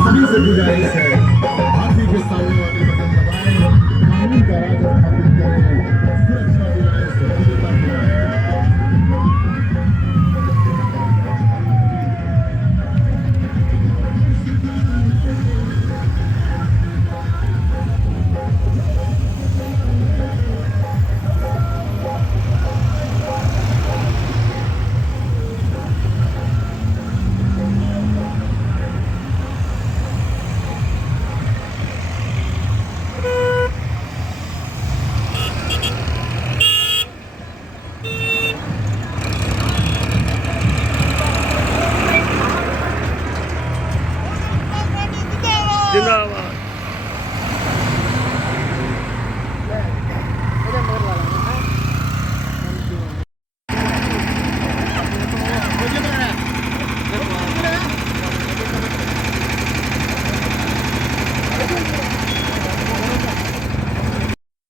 सभी से गुजारिश है हाथी के सामने वाले बटन दबाएं, कानून का राज स्थापित करें, सुरक्षा दिलाएं, स्वतंत्रता दिलाएं। जिंदाबाद।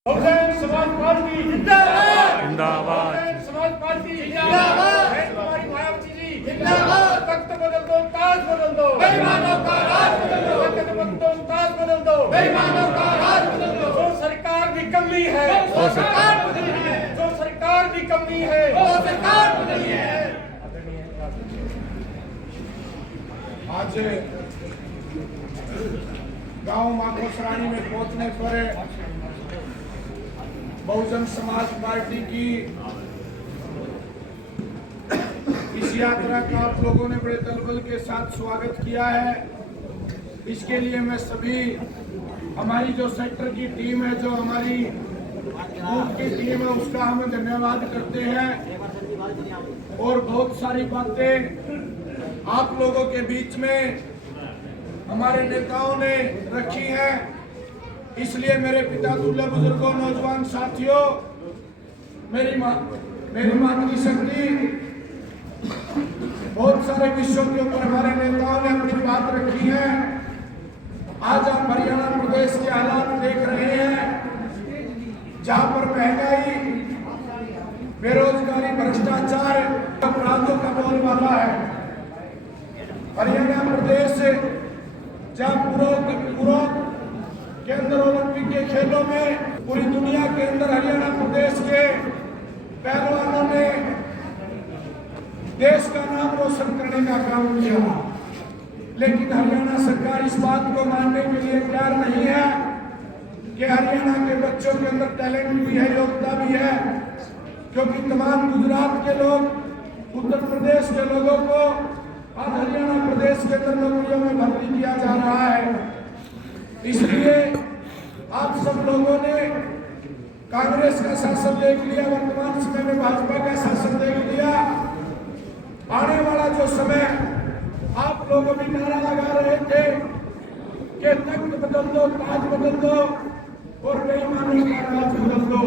बहुजन समाज पार्टी जिंदाबाद। जिंदाबाद। बहुजन समाज पार्टी जिंदाबाद। कुमारी मायावती जी जिंदाबाद। तख्त बदल दो, ताज बदल दो, बेईमानों का राज बदल दो। तख्त बदल दो, ताज बदल दो, बेईमानों का राज बदल दो। जो सरकार की कमी है वो सरकार बदली है, जो सरकार की कमी है वो सरकार बदली है। आज गांव माखोसरानी में पहुंचने पर बहुजन समाज पार्टी की इस यात्रा का आप लोगों ने बड़े दलबल के साथ स्वागत किया है। इसके लिए मैं सभी हमारी जो सेक्टर की टीम है, जो हमारी बूथ की टीम है, उसका हम धन्यवाद करते हैं। और बहुत सारी बातें आप लोगों के बीच में हमारे नेताओं ने रखी हैं। इसलिए मेरे पिता तुल्य बुजुर्गों, नौजवान साथियों, मेरी मातृशक्ति बहुत सारे विषयों के ऊपर हमारे नेताओं ने अपनी बात रखी है। आज आप हरियाणा प्रदेश के हालात देख रहे हैं, जहां पर महंगाई, बेरोजगारी, भ्रष्टाचार, अपराधों का बोलबाला है। हरियाणा प्रदेश जहां पूर्व के अंदर ओलंपिक के खेलों में पूरी दुनिया के अंदर हरियाणा प्रदेश के पहलवानों ने देश का नाम रोशन करने का काम किया, लेकिन हरियाणा सरकार इस बात को मानने के लिए तैयार नहीं है कि हरियाणा के बच्चों के अंदर टैलेंट भी है, योग्यता भी है। क्योंकि तमाम गुजरात के लोग, उत्तर प्रदेश के लोगों को आज हरियाणा प्रदेश के अंदर नौकरियों में भर्ती किया जा रहा है। इसलिए आप सब लोगों ने कांग्रेस का शासन देख लिया, वर्तमान समय में भाजपा का शासन देख लिया। आने वाला जो समय, आप लोग अभी नारा लगा रहे थे कि तख्त बदल दो, ताज बदल दो और बेईमानों का राज बदल दो।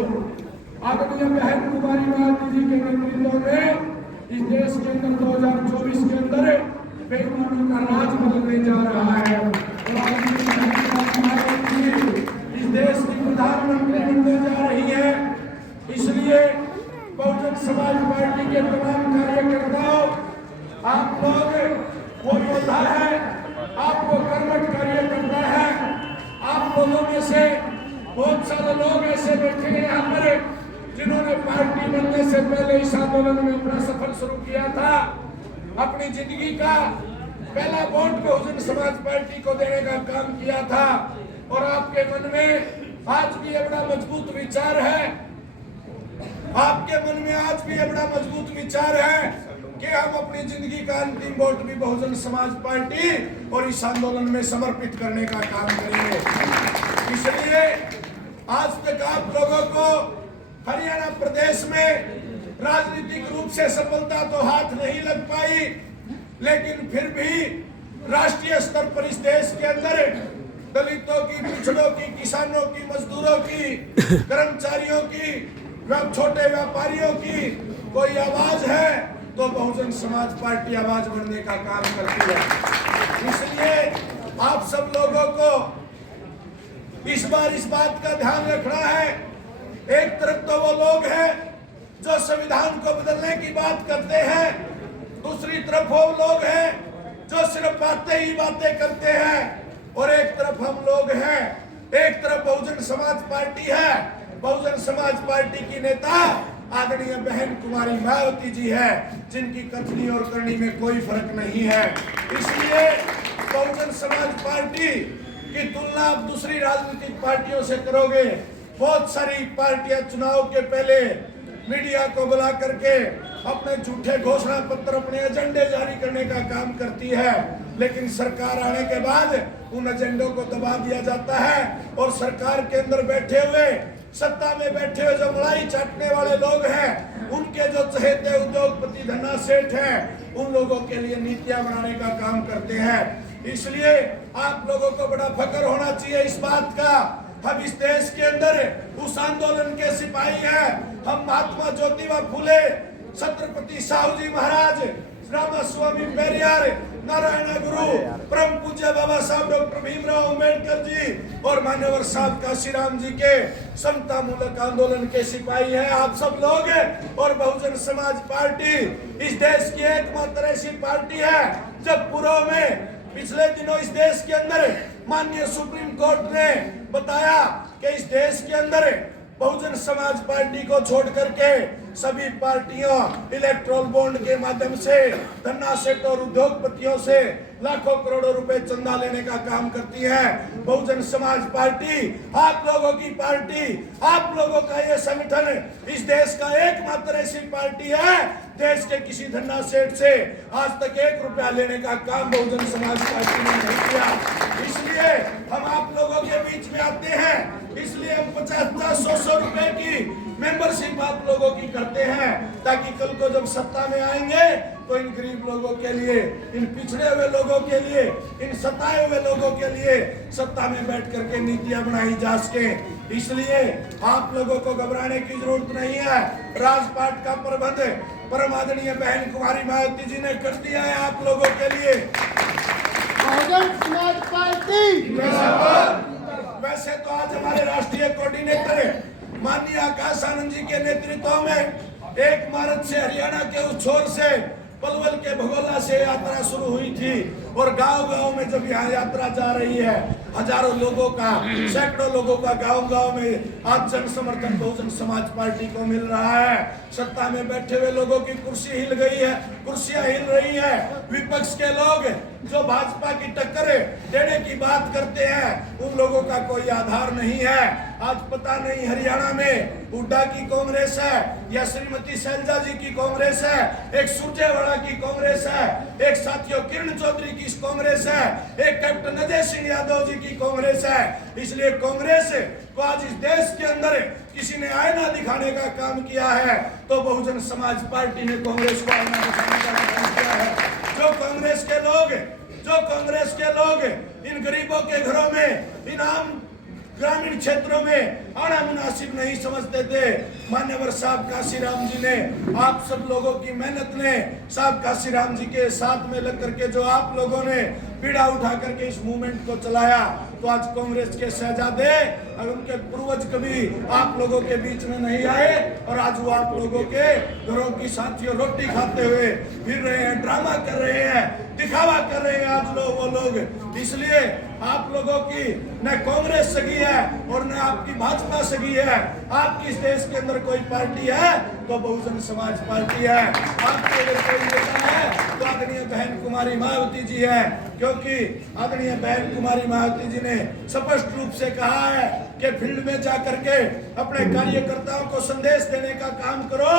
आदरणीय बहन कुमारी मायावती जी के नेतृत्व में इस देश के अंदर 2024 के अंदर बेईमानों का राज बदलने जा रहा है। इस देश की प्रधानमंत्री बनने जा रही है। इसलिए बहुजन समाज पार्टी के तमाम कार्यकर्ताओं, आप लोग वो योद्धा है, आपको कर्मठ कार्यकर्ता है। आप लोगों में से बहुत सारे लोग ऐसे बैठे हैं यहाँ पर जिन्होंने पार्टी बनने से पहले इस आंदोलन में अपना सफर शुरू किया था। अपनी जिंदगी का पहला वोट बहुजन समाज पार्टी को देने का काम किया था। और आपके मन में आज भी ये बड़ा मजबूत विचार है, आपके मन में आज भी ये बड़ा मजबूत विचार है कि हम अपनी जिंदगी का अंतिम वोट भी बहुजन समाज पार्टी और इस आंदोलन में समर्पित करने का काम करेंगे। इसलिए आज तक आप लोगों को हरियाणा प्रदेश में राजनीतिक रूप से सफलता तो हाथ नहीं लग पाई, लेकिन फिर भी राष्ट्रीय स्तर पर इस देश के अंदर दलितों की, पिछड़ों की, किसानों की, मजदूरों की, कर्मचारियों की, छोटे व्यापारियों की कोई आवाज है तो बहुजन समाज पार्टी आवाज बनने का काम करती है। इसलिए आप सब लोगों को इस बार इस बात का ध्यान रखना है, एक तरफ तो वो लोग हैं जो संविधान को बदलने की बात करते हैं, दूसरी तरफ वो लोग हैं जो सिर्फ बातें ही बातें करते हैं, और एक तरफ हम लोग हैं, एक तरफ बहुजन समाज पार्टी है। बहुजन समाज पार्टी की नेता आदरणीय बहन कुमारी मायावती जी है, जिनकी कथनी और करनी में कोई फर्क नहीं है। इसलिए बहुजन समाज पार्टी की तुलना आप दूसरी राजनीतिक पार्टियों से करोगे। बहुत सारी पार्टियां चुनाव के पहले मीडिया को बुला करके अपने झूठे घोषणा पत्र, अपने एजेंडे जारी करने का काम करती है, लेकिन सरकार आने के बाद उन एजेंडों को दबा दिया जाता है और सरकार के अंदर बैठे हुए, सत्ता में बैठे हुए जो मलाई चाटने वाले लोग हैं, उनके जो चहेते उद्योगपति धन्ना सेठ हैं, उन लोगों के लिए नीतियां बनाने का काम करते हैं। इसलिए आप लोगों को बड़ा फख्र होना चाहिए इस बात का, हम इस देश के अंदर उस आंदोलन के सिपाही हैं। हम महात्मा ज्योतिबा फूले, छत्रपति साहू जी महाराज, रामास्वामी पेरियार, नारायण गुरु, परम पूज्य बाबा साहब डॉक्टर भीमराव अंबेडकर जी और मान्यवर साहब काशीराम जी के समता मूलक आंदोलन के सिपाही हैं आप सब लोग। और बहुजन समाज पार्टी इस देश की एकमात्र ऐसी पार्टी है जब पूर्व में पिछले दिनों इस देश के अंदर माननीय सुप्रीम कोर्ट ने बताया कि इस देश के अंदर बहुजन समाज पार्टी को छोड़ करके सभी पार्टियां इलेक्ट्रोल बॉन्ड के माध्यम से धन्ना सेठ और उद्योगपतियों से लाखों करोड़ों रुपए चंदा लेने का काम करती है। बहुजन समाज पार्टी आप लोगों की पार्टी, आप लोगों का ये संगठन इस देश का एकमात्र ऐसी पार्टी है, देश के किसी धन्ना सेठ से आज तक 1 रुपया लेने का काम बहुजन समाज पार्टी ने नहीं किया। इसलिए हम आप लोगों के बीच में आते हैं, इसलिए हम 50-100 रुपए की मेंबरशिप आप लोगों की करते हैं, ताकि कल को जब सत्ता में आएंगे तो इन गरीब लोगों के लिए, इन पिछड़े हुए लोगों के लिए, इन सताए हुए लोगों के लिए सत्ता में बैठ करके नीतियां बनाई जा सके। इसलिए आप लोगों को घबराने की जरूरत नहीं है। राजपाट का प्रबंध परम आदरणीय बहन कुमारी मायावती जी ने कर दिया है आप लोगों के लिए। बहुजन समाज पार्टी वैसे तो आज हमारे राष्ट्रीय कोऑर्डिनेटर माननीय आकाश आनंद जी के नेतृत्व में 1 मार्च से हरियाणा के उस छोर से पलवल के भगोला से यात्रा शुरू हुई थी, और गांव-गांव में जब यहाँ यात्रा जा रही है, हजारों लोगों का, सैकड़ों लोगों का गांव-गांव में आज जन समर्थन बहुजन समाज पार्टी को मिल रहा है। सत्ता में बैठे हुए लोगों की कुर्सी हिल गई है, कुर्सियां हिल रही है। विपक्ष के लोग जो भाजपा की टक्कर देने की बात करते हैं, उन लोगों का कोई आधार नहीं है। आज पता नहीं हरियाणा में हुड्डा की कांग्रेस है या श्रीमती शैलजा जी की कांग्रेस है, एक सुरजेवाला की कांग्रेस है, एक साथियों किरण चौधरी की कांग्रेस है, एक कैप्टन अजय सिंह यादव जी की कांग्रेस है। इसलिए कांग्रेस को आज इस देश के अंदर किसी ने आईना दिखाने का काम किया है तो बहुजन समाज पार्टी ने कांग्रेस को आईना दिखाने का काम किया है। जो कांग्रेस के लोग इन गरीबों के घरों में, इन आम ग्रामीण क्षेत्रों में आना मुनासिब नहीं समझते थे, मान्यवर साहब काशीराम जी ने, आप सब लोगों की मेहनत ने, साहब काशीराम जी के साथ में लग करके जो आप लोगों ने पीड़ा उठा करके इस मूवमेंट को चलाया, तो आज कांग्रेस के शहजादे और उनके पूर्वज कभी आप लोगों के बीच में नहीं आए, और आज वो आप लोगों के घरों की साथियों रोटी खाते हुए फिर रहे हैं, ड्रामा कर रहे हैं, दिखावा कर रहे हैं आज वो लोग। इसलिए आप लोगों की न कांग्रेस सगी है और न आपकी भाजपा सगी है। आपकी इस देश के अंदर कोई पार्टी है तो बहुजन समाज पार्टी है। आपके अगर कोई नेता है तो आदरणीय बहन कुमारी मायावती जी है, क्योंकि आदरणीय बहन कुमारी मायावती जी ने स्पष्ट रूप से कहा है कि फील्ड में जाकर के अपने कार्यकर्ताओं को संदेश देने का काम करो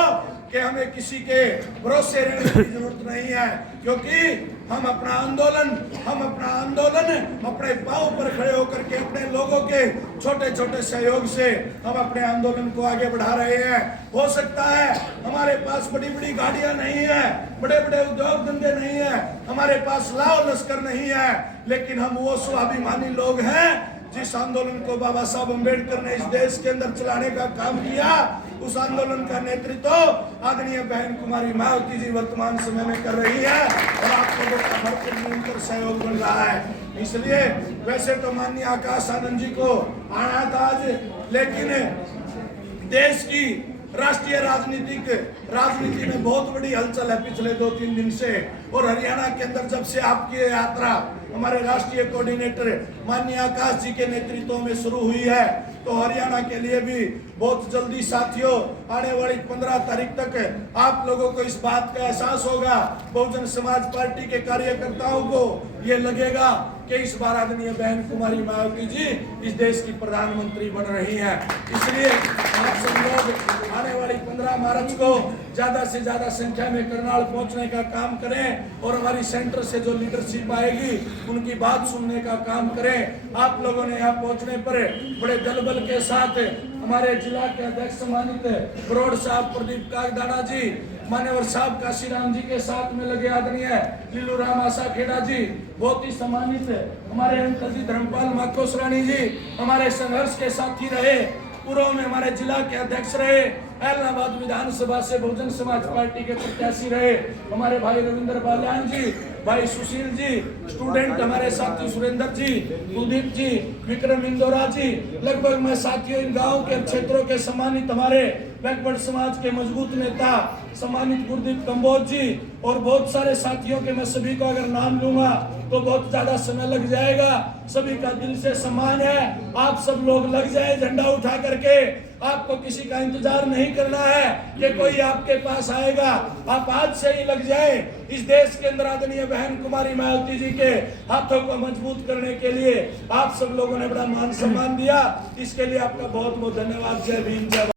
कि हमें किसी के भरोसे रहने की जरूरत नहीं है, क्योंकि हम अपना आंदोलन अपने पांव पर खड़े होकर के अपने लोगों के छोटे छोटे सहयोग से हम अपने आंदोलन को आगे बढ़ा रहे हैं। हो सकता है हमारे पास बड़ी बड़ी गाड़ियां नहीं है, बड़े बड़े उद्योग धंधे नहीं है, हमारे पास लाव लश्कर नहीं है, लेकिन हम वो स्वाभिमानी लोग हैं जिस आंदोलन को बाबा साहब अम्बेडकर ने इस देश के अंदर चलाने का काम किया, उस आंदोलन का नेतृत्व आदरणीय बहन कुमारी मायावती जी वर्तमान समय में कर रही है और आप लोगों का भरपूर निरंतर सहयोग बन रहा है। इसलिए वैसे तो माननीय आकाश आनंद जी को आना था आज, लेकिन देश की राष्ट्रीय राजनीति में बहुत बड़ी हलचल है पिछले 2-3 दिन से, और हरियाणा के अंदर जब से आपकी यात्रा हमारे राष्ट्रीय कोऑर्डिनेटर माननीय आकाश जी के नेतृत्व में शुरू हुई है, तो हरियाणा के लिए भी बहुत जल्दी साथियों आने वाली 15 तारीख तक आप लोगों को इस बात का एहसास होगा, बहुजन समाज पार्टी के कार्यकर्ताओं को ये लगेगा कि इस बार आदरणीय बहन कुमारी मायावती जी इस देश की प्रधानमंत्री बन रही हैं। इसलिए आप सब लोग आने वाली 15 मार्च को ज्यादा से ज्यादा संख्या में करनाल पहुंचने का काम करें और हमारी सेंटर से जो लीडरशिप आएगी उनकी बात सुनने का काम करें। आप लोगों ने यहाँ पहुंचने पर बड़े दल बल के साथ हमारे जिला के अध्यक्ष सम्मानित बरोड़ साहब प्रदीप कागदाना जी, मान्यवर साहब काशीराम जी के साथ में लगे आदरणीय लीलू राम आशा खेड़ा जी, बहुत ही सम्मानित हमारे अंकल जी धर्मपाल माकोस रानी जी, हमारे संघर्ष के साथी रहे, पूर्व में हमारे जिला के अध्यक्ष रहे, इलाहाबाद विधानसभा से बहुजन समाज पार्टी के प्रत्याशी रहे हमारे भाई रविंद्र बाल्यान जी, भाई सुशील जी, स्टूडेंट हमारे साथी सुरेंद्र जी, कुलदीप जी, विक्रम इंदौरा जी, लगभग मैं साथियों इन गांव के क्षेत्रों के सम्मानित हमारे बैकवर्ड समाज के मजबूत नेता सम्मानित गुरदीप कंबोज जी और बहुत सारे साथियों के मैं सभी को अगर नाम लूंगा तो बहुत ज्यादा समय लग जाएगा। सभी का दिल से सम्मान है, आप सब लोग लग जाए झंडा उठा करके। आपको किसी का इंतजार नहीं करना है कि कोई आपके पास आएगा, आप आज से ही लग जाए। इस देश के अंदर आदरणीय बहन कुमारी मायावती जी के हाथों को मजबूत करने के लिए आप सब लोगों ने बड़ा मान सम्मान दिया, इसके लिए आपका बहुत बहुत धन्यवाद। जय भीम जय।